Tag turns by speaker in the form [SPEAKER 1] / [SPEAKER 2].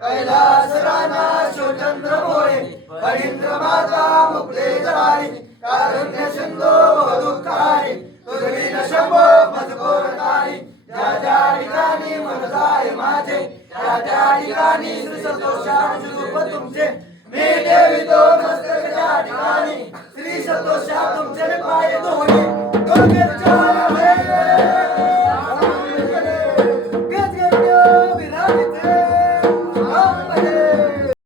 [SPEAKER 1] कैलास राणा शिवचंद्र भोळे हरिंद्र माता मुक्ते जळारी कारुण्य सिंधू दुःखारी तुझवी नशंभो मजकोर तारी त्या त्या ठिकाणी मनसाय माझे त्या त्या ठिकाणी श्री संतोषांचे रूप तुमचे मी देवी तो मस्तक त्या ठिकाणी श्री संतोषा तुमचे पाय दोन्ही गंगेच्या